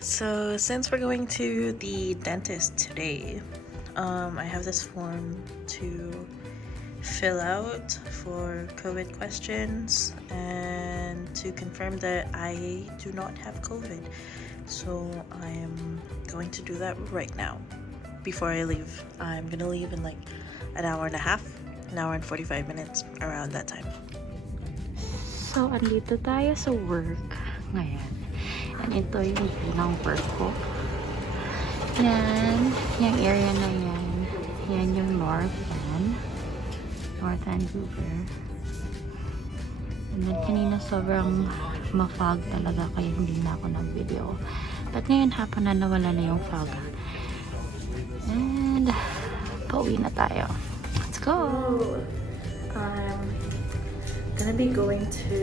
So since we're going to the dentist today, I have this form to fill out for COVID questions and to confirm that I do not have COVID. So I am going to do that right now before I leave. I'm gonna leave in like an hour and a half, an hour and 45 minutes, around that time. So, andito tayo sa work ngayon. And ito yung pinang work ko. Yan. Yung area na yan. Yan yung North Vancouver. And then kanina sobrang ma-fog talaga kaya hindi na ako nag-video. But ngayon hapon na nawala na yung fog. And pauwi na tayo. Let's go! I'm gonna be going to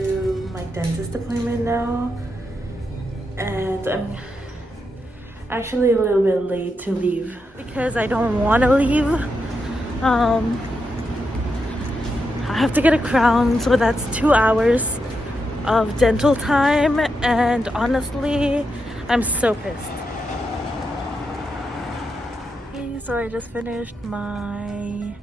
my dentist appointment now, and I'm actually a little bit late to leave because I don't want to leave. I have to get a crown, so that's 2 hours of dental time, and honestly, I'm so pissed. Okay, so I just finished my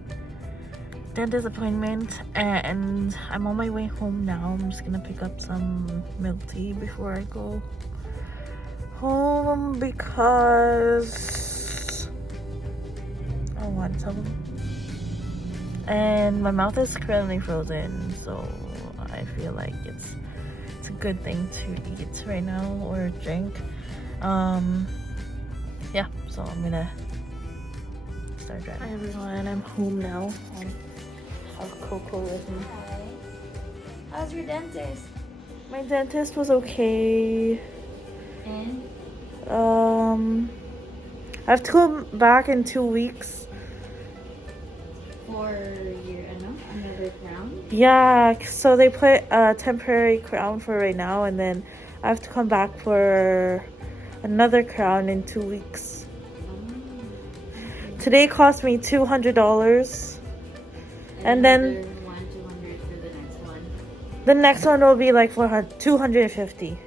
dentist appointment and I'm on my way home now. I'm just gonna pick up some milk tea before I go home because I want some. And my mouth is currently frozen, so I feel like it's a good thing to eat right now or drink. Yeah, so I'm gonna start driving. Hi everyone, I'm home now. Have Coco with me. Hi. How's your dentist? My dentist was okay. And? I have to come back in 2 weeks. For your, another crown? Yeah, so they put a temporary crown for right now, and then I have to come back for another crown in 2 weeks. Today cost me $200. And then 200 for the next one. the next one will be like for 250.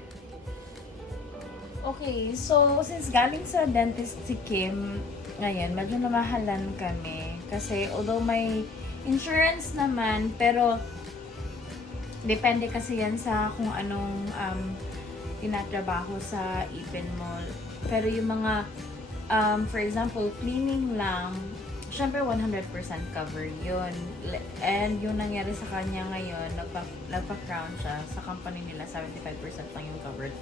Okay, so since galing sa dentist si Kim, ngayon medyo namahalan kami. Kasi although may insurance naman, pero depende kasi yan sa kung anong tinatrabaho sa ipin mo. Pero yung mga, for example, cleaning lang, syempre 100% cover yun. And yung nangyari sa kanya ngayon, nagpa-crown siya. Sa company nila, 75% lang yung covered.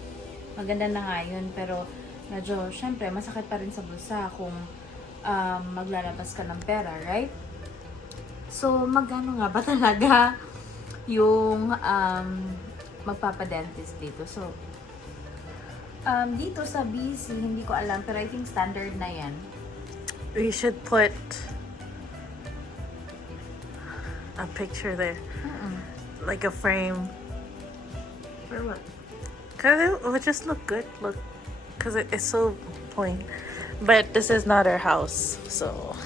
Maganda na nga yun, pero medyo, syempre, masakit pa rin sa bulsa kung maglalabas ka ng pera, right? So, magkano nga ba talaga yung magpapadentist dito? So, dito sa BC, hindi ko alam, pero I think standard na yan. We should put a picture there. Like a frame. For what? Cause it would just look good. Look, cause it's so plain. But this is not our house, so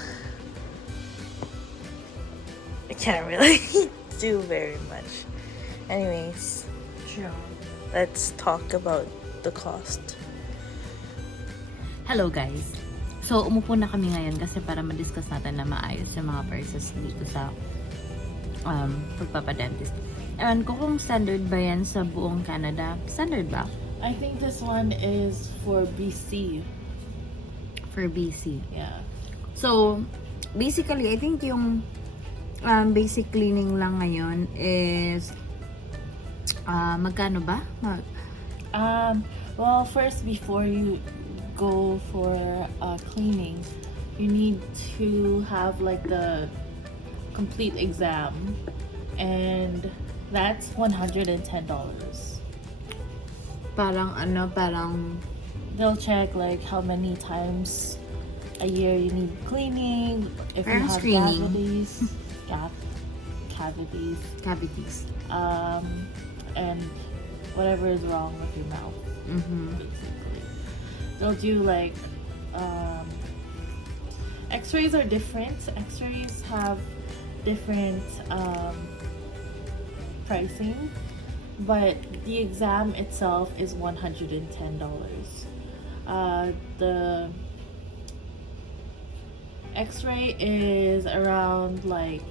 I can't really do very much. Anyways, Sure. let's talk about the cost. Hello guys. So, umupo na kami ngayon kasi para ma-discuss natin na maayos yung mga prices dito sa pagpapadentist. Ewan ko kung standard ba yan sa buong Canada. Standard ba? I think this one is for BC. For BC. Yeah. So, basically, I think yung basic cleaning lang ngayon is magkano ba? Well, first, before you go for cleaning, you need to have like the complete exam, and that's $110. Parang They'll check like how many times a year you need cleaning, if you Parang have screening. cavities, and whatever is wrong with your mouth. Basically, they'll do like X-rays are different. X-rays have different pricing, but the exam itself is $110. The x-ray is around like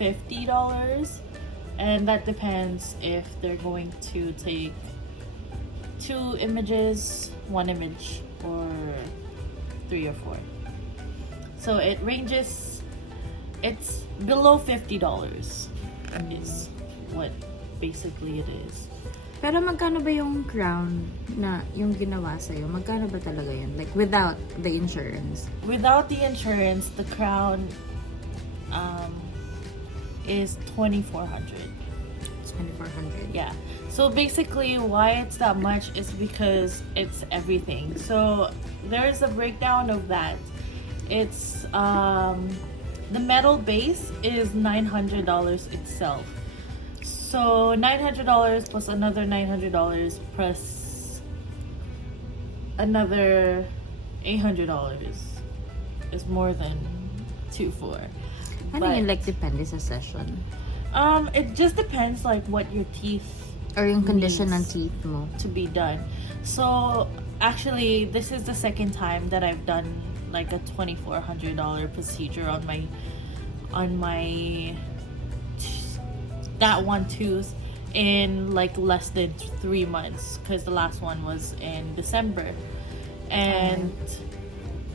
$50, and that depends if they're going to take 2 images, 1 image, or 3 or 4. So it ranges, it's below $50 is what basically it is. Pero magkano ba yung crown na yung ginawa sa'yo? Magkano ba talaga yun? Like, without the insurance? Without the insurance, the crown is $2,400. It's $2,400. Yeah. So basically, why it's that much is because it's everything. So there's a breakdown of that. It's the metal base is $900 itself. So $900 plus another $900 plus another $800 is more than 2,400. Ano yun, like, depende sa session? It just depends like what your teeth Or yung condition ng needs teeth mo? to be done. So actually, this is the second time that I've done like a $2,400 procedure on my that one tooth in like less than 3 months, because the last one was in December, and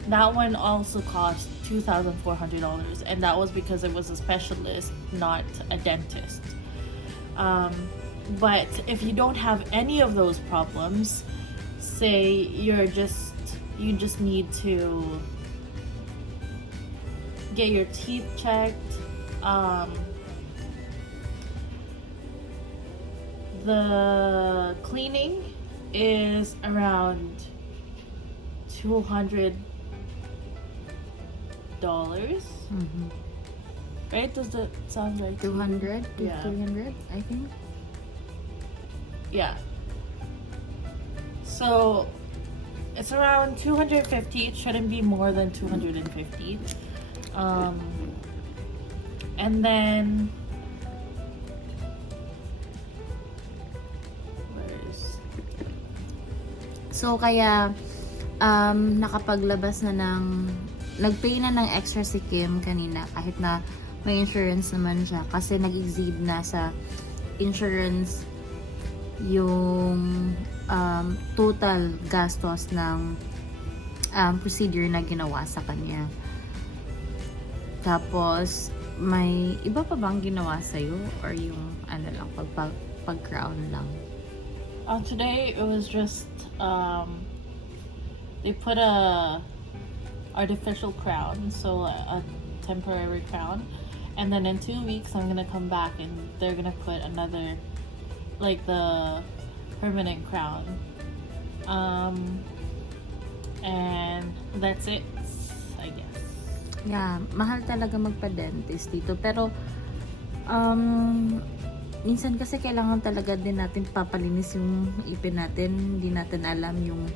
that one also cost $2,400, and that was because it was a specialist, not a dentist. But if you don't have any of those problems, say you just need to get your teeth checked, the cleaning is around $200. Mm-hmm. Right? Does that sound right? 200 to Yeah. 300, I think. Yeah. So it's around 250. It shouldn't be more than 250. And then So, kaya, nakapaglabas na nag-pay na ng extra si Kim kanina, kahit na may insurance naman siya, kasi nag-exceed na sa insurance yung total gastos ng procedure na ginawa sa kanya. Tapos, may iba pa bang ginawa sa'yo? Or yung ano lang, pag-crown lang? today it was just they put a artificial crown, so a temporary crown, and then in 2 weeks I'm gonna come back and they're gonna put another, like, the permanent crown, and that's it, I guess. Yeah, mahal talaga magpa-dentist dito. Pero, minsan kasi kailangan talaga din natin papalinis yung ipin natin. Hindi natin alam yung,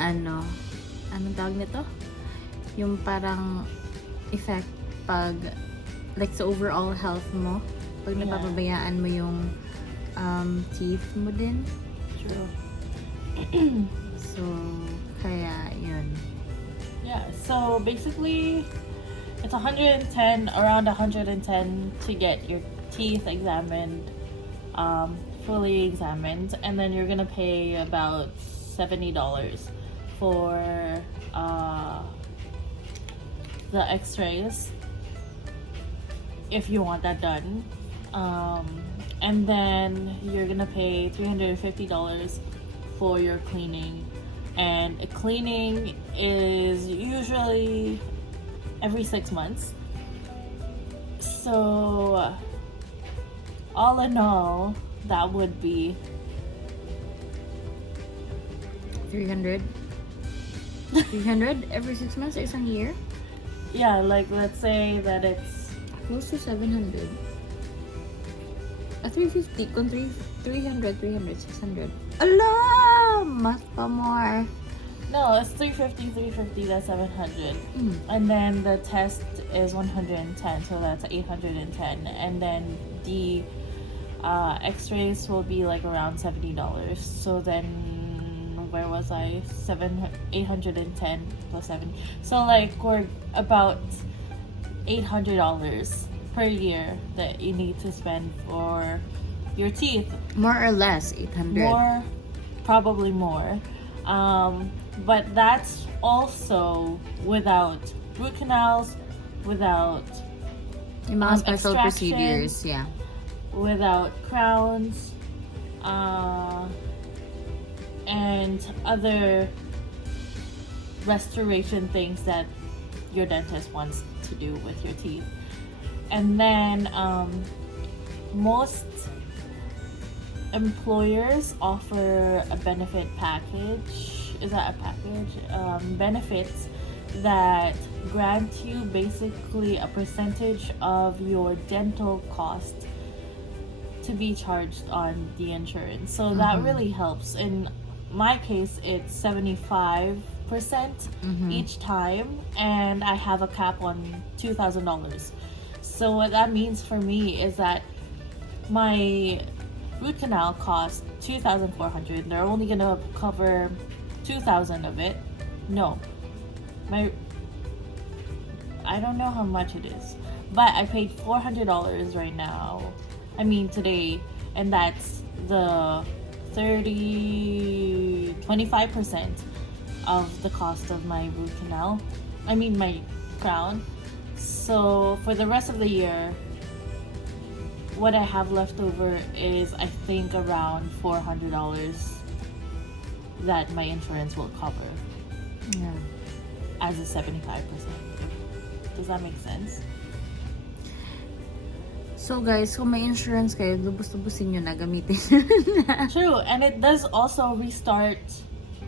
anong tawag nito? Yung parang effect pag, like, sa overall health mo. Pag Yeah. napapabayaan mo yung teeth mo din. True. So, kaya, yun. Yeah, so basically it's around 110 to get your teeth examined, fully examined, and then you're gonna pay about $70 for the x-rays if you want that done, and then you're gonna pay $350 for your cleaning, and a cleaning is usually every 6 months. So all in all, that would be 300 every 6 months or isang year? Yeah, like, let's say that it's Close to 700. 350. Kung 300, 600. Ala! Mas pa more. no, it's 350, that's 700. Mm. And then the test is 110, so that's 810. And then the X-rays will be like around $70. So then, where was I? 810 plus 70. So like we're about $800 per year that you need to spend for your teeth. More or less 800. More, probably more. But that's also without root canals, without Yung mga special extraction, procedures, yeah. without crowns, and other restoration things that your dentist wants to do with your teeth. And then most employers offer a benefit package. Is that a package? Benefits that grant you basically a percentage of your dental cost to be charged on the insurance. So that really helps. In my case, it's 75% each time, and I have a cap on $2,000. So what that means for me is that my root canal costs $2,400. They're only gonna cover $2,000 of it. No, I don't know how much it is, but I paid $400 right now. I mean today, and that's the 25% of the cost of my root canal. I mean my crown. So for the rest of the year, what I have left over is I think around $400 that my insurance will cover. Yeah. As a 75%. Does that make sense? So guys, kung may insurance kayo, lubos-lubusin nyo na, gamitin nyo na. True, and it does also restart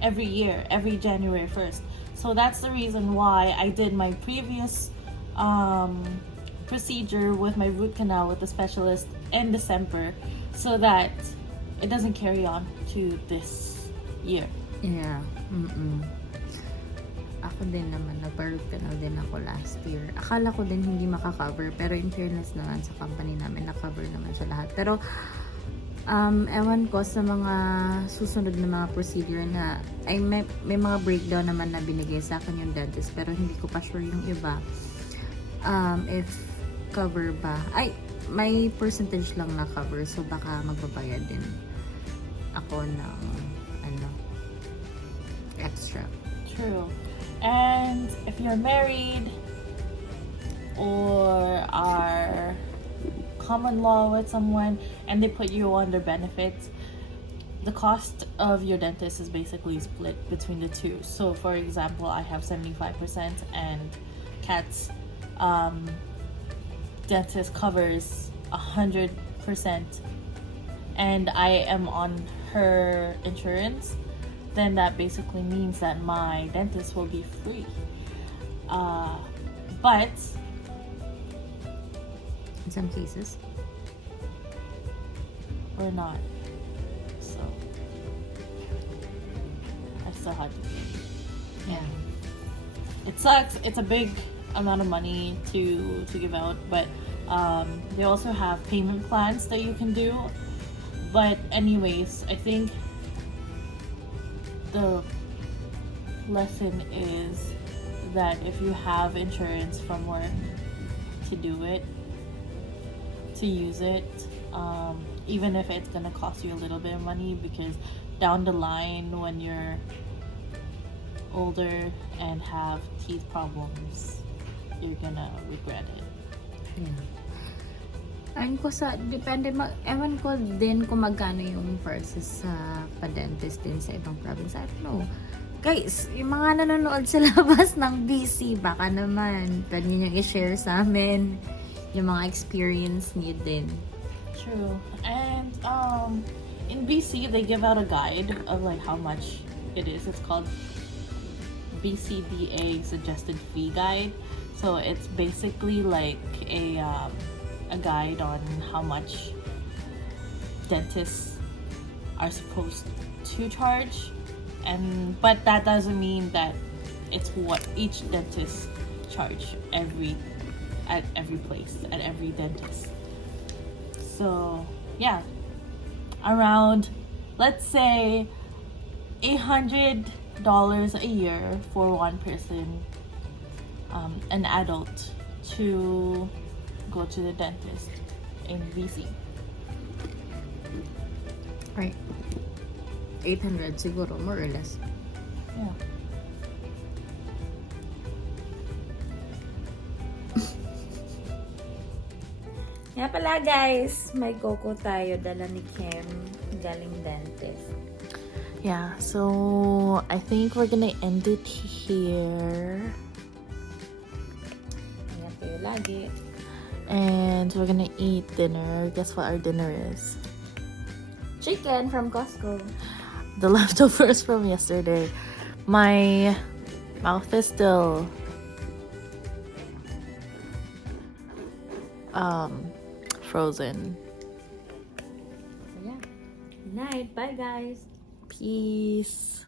every year, every January 1st. So that's the reason why I did my previous procedure with my root canal with the specialist in December, so that it doesn't carry on to this year. Yeah. Ako din naman, nagpa-root canal din ako last year. Akala ko din hindi makaka-cover, pero in fairness naman sa company namin, na-cover naman siya lahat. Pero, ewan ko sa mga susunod na mga procedure na, ay may mga breakdown naman na binigay sa akin yung dentist, pero hindi ko pa sure yung iba. If cover ba, ay, may percentage lang na cover, so baka magbabayad din ako ng, extra. True. And if you're married or are common law with someone and they put you under benefits, the cost of your dentist is basically split between the two. So for example, I have 75% and Kat's dentist covers 100%, and I am on her insurance, then that basically means that my dentist will be free. But in some cases, or not. So I still had to pay. yeah. It sucks. It's a big amount of money to give out, but they also have payment plans that you can do. But anyways, I think the lesson is that if you have insurance from work, to do it, to use it, even if it's gonna cost you a little bit of money, because down the line when you're older and have teeth problems, you're gonna regret it. Yeah. Ayun ko sa, depende, ewan ko din kung magkano yung prices sa pa-dentist din sa ibang province. I don't know. Guys, yung mga nanonood sa labas ng BC, baka naman, pwede nyo i-share sa amin yung mga experience niyo din. True. And in BC, they give out a guide of like how much it is. It's called BCDA Suggested Fee Guide. So it's basically like a guide on how much dentists are supposed to charge, but that doesn't mean that it's what each dentist charge at every place, at every dentist. So yeah, around, let's say, $800 a year for one person, an adult, to go to the dentist in BC. Right. 800 siguro, more or less. Yeah. Nga pala guys, may coco tayo dala ni Kim galing dentist. Yeah, so I think we're gonna end it here. Ingat kayo lagi. And we're gonna eat dinner. Guess what our dinner is? Chicken from Costco. The leftovers from yesterday. My mouth is still frozen. Yeah. Good night. Bye guys. Peace.